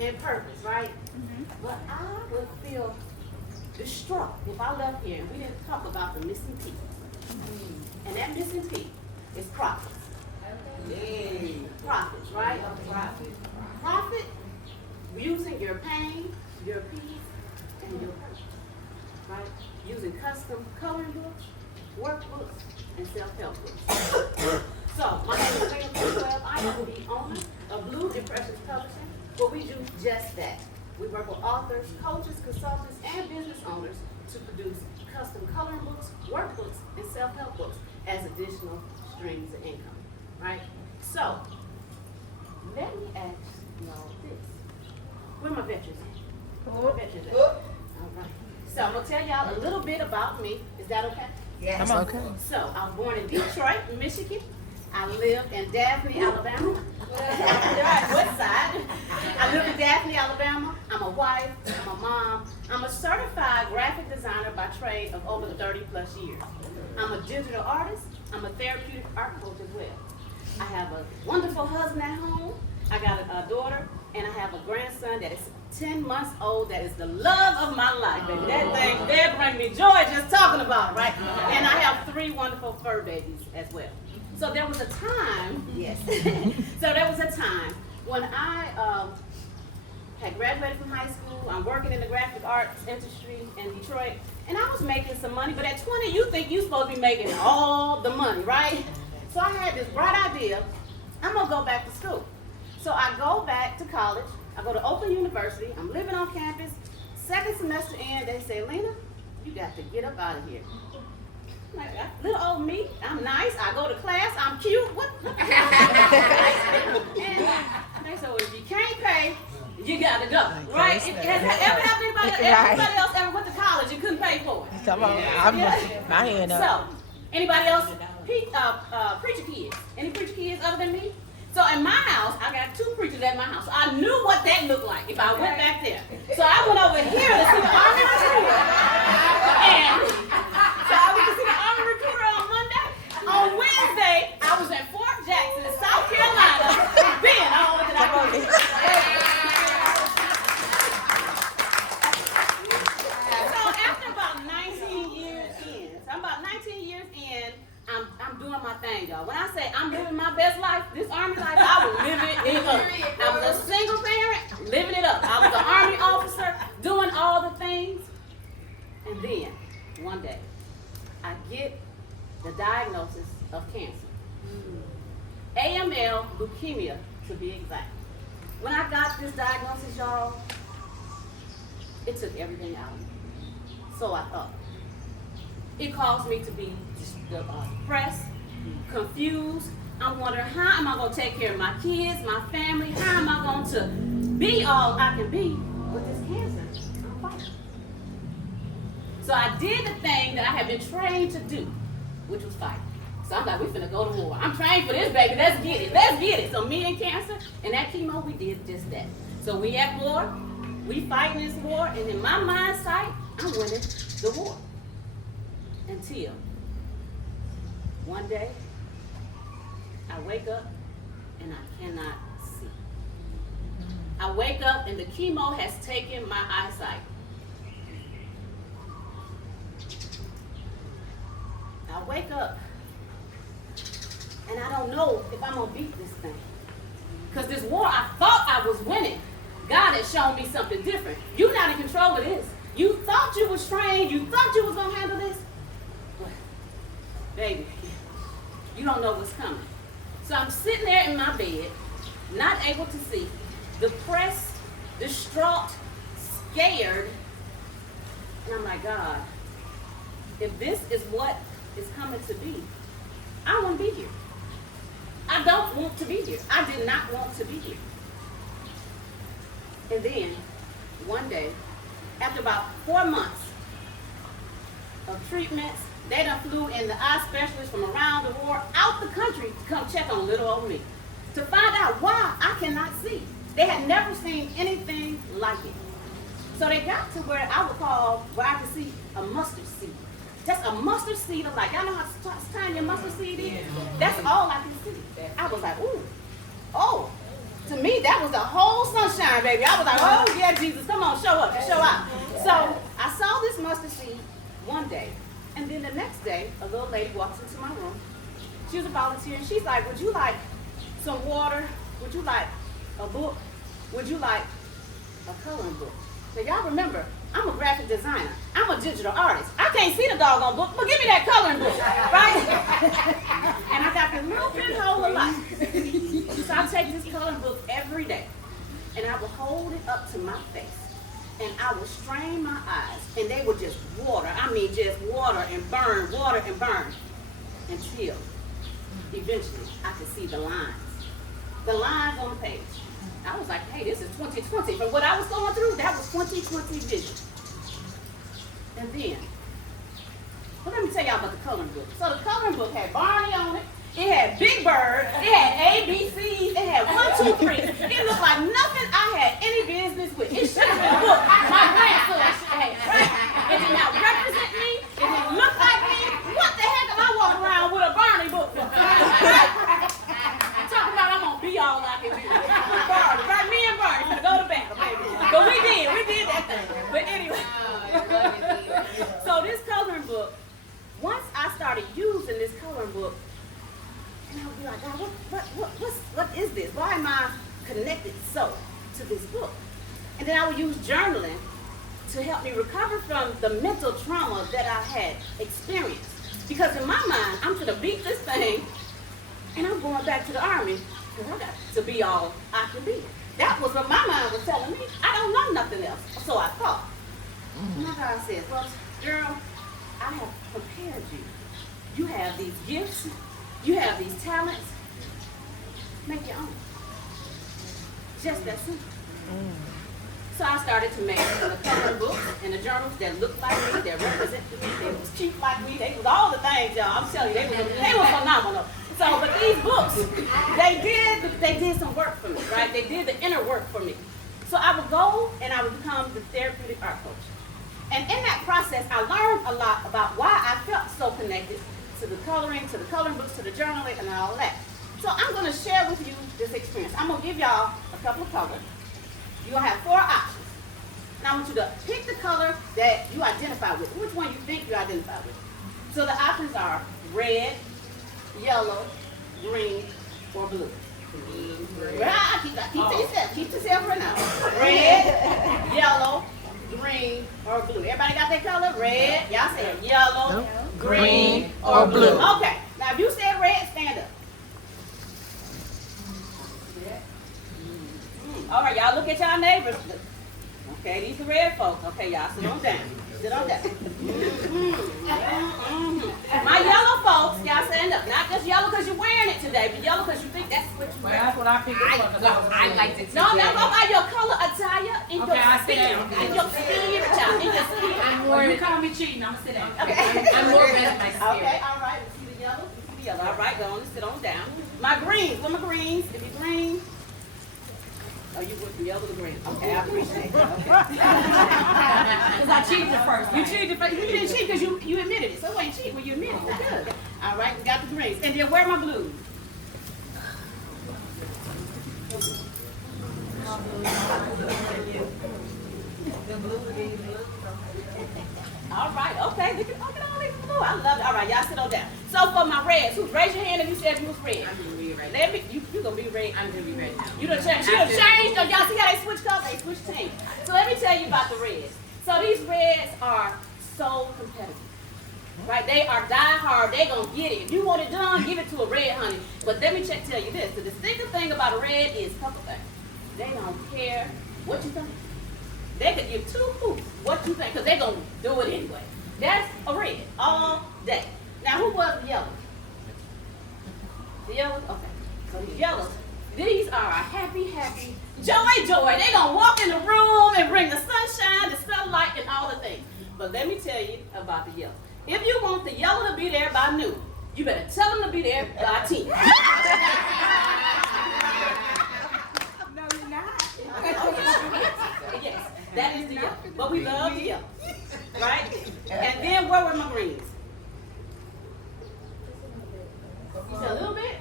and purpose, right? But I would feel distraught if I left here and we didn't talk about the missing piece. And that missing piece is profits. Yay. Profits, right? Profit, using your pain, your peace, and your purpose, right? Using custom coloring books, workbooks, and self-help books. So, my name is Lena. I am the owner of Blue Impressions Publishing, where we do just that. We work with authors, coaches, consultants, and business owners to produce custom coloring books, workbooks, and self-help books as additional streams of income, right? So, let me ask y'all this. Where my veterans at? Where my veterans at? All right. So, I'm going to tell y'all a little bit about me. Is that okay? Yes. Come on. Okay. So, I was born in Detroit, Michigan. I live in Daphne, Alabama. West side. I live in Daphne, Alabama. I'm a wife, I'm a mom. I'm a certified graphic designer by trade of over 30 plus years. I'm a digital artist. I'm a therapeutic art coach as well. I have a wonderful husband at home. I got a daughter, and I have a grandson that is 10 months old. That is the love of my life. And that thing there brings me joy just talking about it, right? And I have 3 wonderful fur babies as well. So there was a time, yes. So there was a time when I had graduated from high school. I'm working in the graphic arts industry in Detroit, and I was making some money. But at 20, you think you're supposed to be making all the money, right? So I had this bright idea. I'm gonna go back to school. So I go back to college. I go to Oakland University. I'm living on campus. Second semester in, they say, Lena, you got to get up out of here. Like, little old me, I'm nice, I go to class, I'm cute, what? And they said, well, if you can't pay, you gotta go, right? Has ever happened to anybody else ever went to college and couldn't pay for it? Come on, I'm my hand up. So, anybody else, preacher kids? Any preacher kids other than me? So in my house, I got 2 preachers at my house. So I knew what that looked like if I went back there. So I went over here to see the Army recruiter. And so I went to see the Army recruiter on Monday. On Wednesday, I was at Fort Jackson, South Carolina. Then all that I could. So after about 19 years in, I'm doing my thing, y'all. When I say I'm living my best life, this Army life, I was living it up. I was a single parent, living it up. I was an Army officer, doing all the things. And then, one day, I get the diagnosis of cancer. AML, leukemia, to be exact. When I got this diagnosis, y'all, it took everything out of me. So I thought. It caused me to be depressed, confused. I'm wondering, how am I going to take care of my kids, my family? How am I going to be all I can be with this cancer? I'm fighting. So I did the thing that I have been trained to do, which was fight. So I'm like, we're finna go to war. I'm trained for this, baby. Let's get it. Let's get it. So me and cancer and that chemo, we did just that. So we at war. We fighting this war. And in my mind sight, I'm winning the war. Until one day, I wake up and I cannot see. I wake up and the chemo has taken my eyesight. I wake up and I don't know if I'm gonna beat this thing. Because this war, I thought I was winning. God has shown me something different. You're not in control of this. You thought you was trained, you thought you was gonna handle this. Baby, you don't know what's coming. So I'm sitting there in my bed, not able to see, depressed, distraught, scared. And I'm like, God, if this is what is coming to be, I don't want to be here. I don't want to be here. I did not want to be here. And then, one day, after about 4 months of treatments, they done flew in the eye specialists from around the world out the country to come check on little old me, to find out why I cannot see. They had never seen anything like it. So they got to where I would call, where I could see a mustard seed. Just a mustard seed of like, y'all know how tiny a mustard seed is? That's all I can see. I was like, ooh, oh. To me, that was the whole sunshine, baby. I was like, oh yeah, Jesus, come on, show up, show out. So I saw this mustard seed one day, and then the next day, a little lady walks into my room. She was a volunteer, and she's like, would you like some water? Would you like a book? Would you like a coloring book? Now y'all remember, I'm a graphic designer. I'm a digital artist. I can't see the doggone book, but give me that coloring book, right? And I got the little pinhole of life. So I take this coloring book every day, and I will hold it up to my face, and I will strain my eyes, and they would just water. I mean, just water and burn, until eventually I could see the lines on the page. I was like, hey, this is 2020. From what I was going through, that was 2020 vision. And then, well, let me tell y'all about the coloring book. So the coloring book had Barney on it. It had Big Bird. It had ABCs. It had 1, 2, 3. It looked like nothing I had any business with. It should have been a book. My grandson should have had. Right? It did not represent me. It didn't look like me. What the heck am I walking around with a Barney book for? Talking about I'm going to be all I can be. Barney, right? Me and Barney going to go to battle, baby. But we did that thing. But anyway. So this coloring book, once I started using this coloring book, and I would be like, God, what is this? Why am I connected so to this book? And then I would use journaling to help me recover from the mental trauma that I had experienced. Because in my mind, I'm going to beat this thing, and I'm going back to the army because I got to be all I can be. That was what my mind was telling me. I don't know nothing else. So I thought. And my God said, well, girl, I have prepared you. You have these gifts. You have these talents. Make your own. Just that simple. So I started to make the coloring books and the journals that looked like me, that represented me, they was cheap like me, they was all the things, y'all. I'm telling you, they were phenomenal. So, but these books, they did some work for me, right? They did the inner work for me. So I would go and I would become the therapeutic art coach. And in that process, I learned a lot about why I felt so connected to the coloring books, to the journaling, and all that. So I'm going to share with you this experience. I'm going to give y'all a couple of colors. You're going to have 4 options. And I want you to pick the color that you identify with. Which one you think you identify with. So the options are red, yellow, green, or blue. Right, keep to yourself for now. Red, yellow, green, or blue. Everybody got that color? Red. Y'all said yellow, green, or blue. Okay. Now if you said red, stand up. All right, y'all look at y'all neighbors. Okay, these are red folks. Okay, y'all sit on down. Sit on down. My yellow folks, y'all stand up. Not just yellow because you're wearing it today, but yellow because you think that's what you wear. That's what I picked up because I like to. No, go by your color attire in your spirit. In your spirit, child. In your spirit. I'm more. You call me cheating, I'm gonna sit down. Okay. I'm more than my spirit. Okay, all right. We see the yellow. We see the yellow. All right, go on and sit on down. My greens. What are my greens? If you're green. Oh, you went from yellow to green. Okay, I appreciate that. Because I cheated first. You cheated first. You didn't cheat because you admitted it. So it ain't cheating when you admit it. Good. All right, we got the greens. And then where are my blues? All right, okay. Look at all these blue. I love it. All right, y'all sit on down. So for my reds, raise your hand if you said you was red. I'm gonna be red. Let me. You gonna be red. I'm gonna be red now. You done changed. She done changed. Y'all see how they switch colors? They switch teams. So let me tell you about the reds. So these reds are so competitive. Right? They are die hard. They gonna get it. If you want it done, give it to a red, honey. But let me tell you this. The distinctive thing about a red is a couple things. They don't care what you think. They could give 2 hoots what you think, because they're gonna do it anyway. That's a red all day. Now who was the yellow? The yellows? Okay. So these yellows, these are a happy, joy. They're gonna walk in the room and bring the sunshine, the sunlight, and all the things. But let me tell you about the yellow. If you want the yellow to be there by noon, you better tell them to be there by 10. No, you're not. Yes, that is the yellow. But we love the yellow. Right? And then where were my greens? You said a little bit?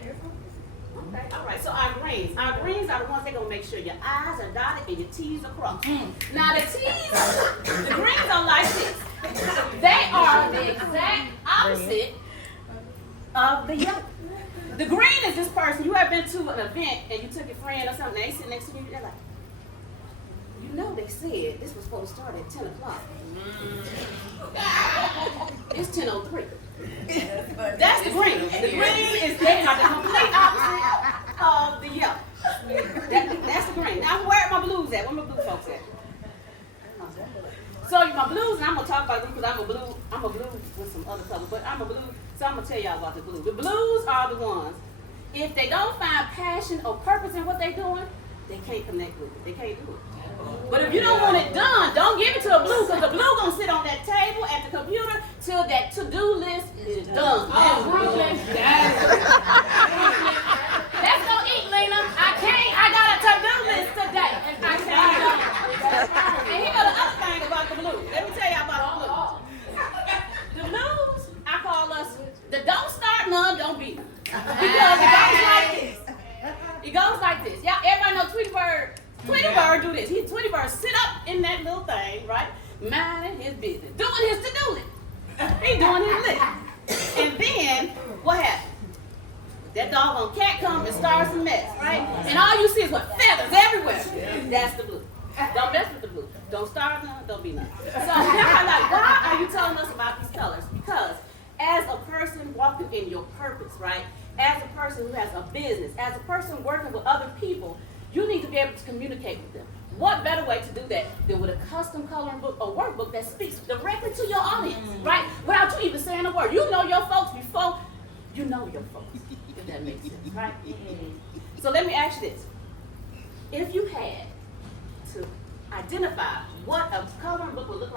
Okay. all right. So our greens are the ones that are gonna make sure your I's are dotted and your T's are crossed. Now the greens are like this. They are the exact opposite of the yellow. The green is this person. You have been to an event and you took your friend or something. They sit next to you. They're like, you know, they said this was supposed to start at 10 o'clock. It's 10:03. That's the green. The green is they are the complete opposite of the yellow. That's the green. Now where are my blues at? Where my blue folks at? So my blues, and I'm gonna talk about them because I'm a blue with some other colors, but I'm a blue, so I'm gonna tell y'all about the blue. The blues are the ones, if they don't find passion or purpose in what they're doing, they can't connect with it. They can't do it. But if you don't want it done, don't give it to a blue, because the blue gonna sit on that table at the computer till that to-do list is done. Let's go eat, Lena. I got a to-do list today. I can't. And here go the other thing about the blues. Let me tell y'all about the blues. The blues, I call us the don't start none, don't be none. Because it goes like this. It goes like this. Y'all, everybody know Tweety Bird. Tweety Bird do this. Tweety Bird sit up in that little thing, right? Minding his business. Doing his to-do list. He doing his list. And then, what happened? That doggone cat comes and starts a mess, right? And all you see is what? Feathers everywhere. That's the blue. Don't mess with the blue. Don't start none, don't be none. So I'm like, why are you telling us about these colors? Because as a person walking in your purpose, right? As a person who has a business, as a person working with other people, you need to be able to communicate with them. What better way to do that than with a custom coloring book or workbook that speaks directly to your audience, right? Without you even saying a word. You know your folks before you know your folks, if that makes sense, right? So let me ask you this. If you had to identify what a coloring book would look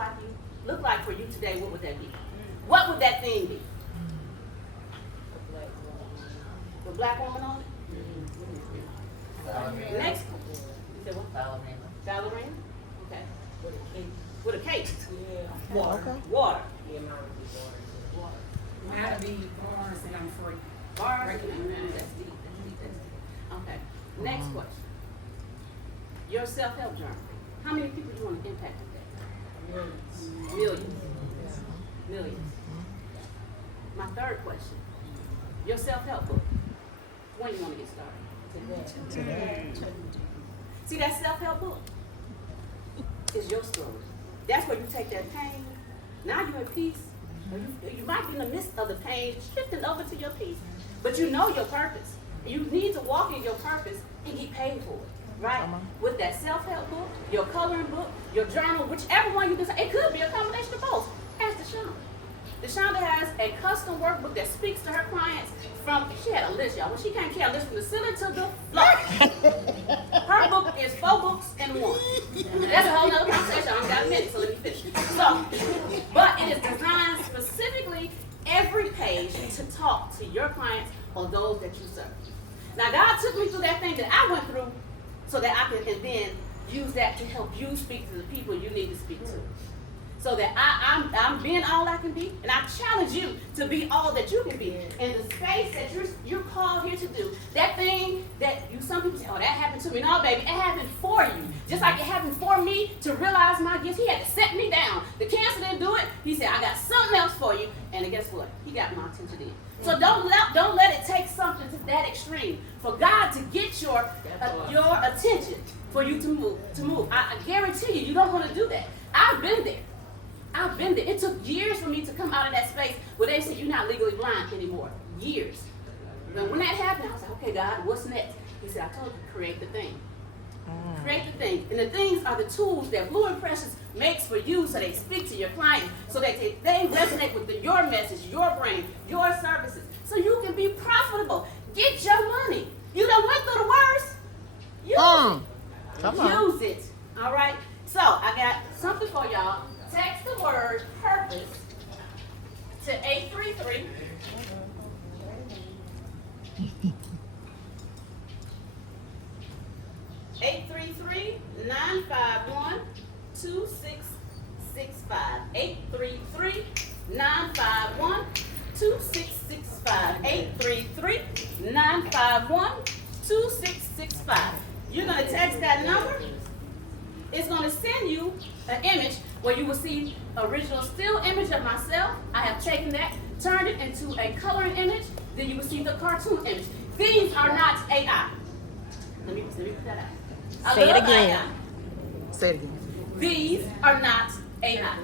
like for you today, what would that be? What would that thing be? The black woman on it? Next one. You said what? Ballerina. Ballerina? Okay. With a cake. With a cake? Yeah. Water. Water. Yeah, mine would be water. Water. Gotta be bars and I'm free. Bars. That's deep. That's deep. Okay. Next question. Your self-help journal. How many people do you want to impact today? Millions. Millions. My third question. Your self-help book. When do you want to get started? Today. See, that self-help book is your story. That's where you take that pain. Now you're at peace. You might be in the midst of the pain, shifting over to your peace. But you know your purpose. You need to walk in your purpose and get paid for it, right? With that self-help book, your coloring book, your journal, whichever one you decide. It could be a combination of both. Ask Deshawn. Deshawn has a custom workbook that speaks to her clients she had a list, y'all. Well, she can't carry a list from the ceiling to the floor. Her book is 4 books in one. That's a whole nother conversation. I only got a minute, so let me finish. So, but it is designed specifically every page to talk to your clients or those that you serve. Now, God took me through that thing that I went through so that I can and then use that to help you speak to the people you need to speak to. So that I'm being all I can be, and I challenge you to be all that you can be in the space that you're called here to do. That thing that some people say, oh, that happened to me. No, baby, it happened for you. Just like it happened for me to realize my gifts. He had to set me down. The cancer didn't do it. He said, I got something else for you. And guess what? He got my attention then. So don't let it take something to that extreme for God to get your attention for you to move. I guarantee you don't want to do that. I've been there. It took years for me to come out of that space where they said, you're not legally blind anymore. Years. But when that happened, I was like, okay, God, what's next? He said, I told you, create the thing. Create the thing. And the things are the tools that Blue Impressions makes for you so they speak to your clients, so that they resonate with your message, your brain, your services, so you can be profitable. Get your money. You done went through the worst. Use it. All right? So, I got something for y'all. Text the word purpose to 833. (833) 951 2665. 833 951 2665. 833 951 2665. You're going to text that number. It's going to send you an image where you will see original still image of myself. I have taken that, turned it into a coloring image. Then you will see the cartoon image. These are not AI. Let me put that out. I Say it love again. AI. Say it again. These are not AI.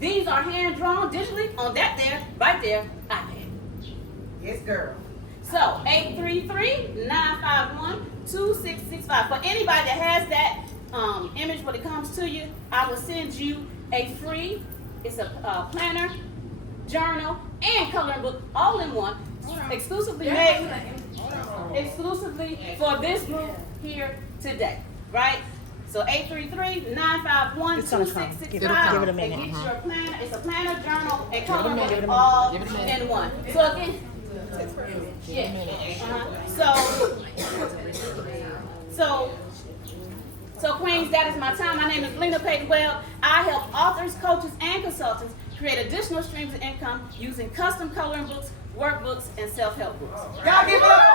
These are hand drawn digitally on that there, right there, iPad. Yes, girl. So 833-951-2665. For anybody that has that image when it comes to you, I will send you a free. It's a planner, journal, and coloring book all in one, exclusively made, exclusively for this group here today. Right? So 833-951-2665. Give it a minute. And get your planner. It's a planner, journal, and coloring book all in one. So again. So Queens, that is my time. My name is Lena Webb. I help authors, coaches, and consultants create additional streams of income using custom coloring books, workbooks, and self-help books. Y'all give it up.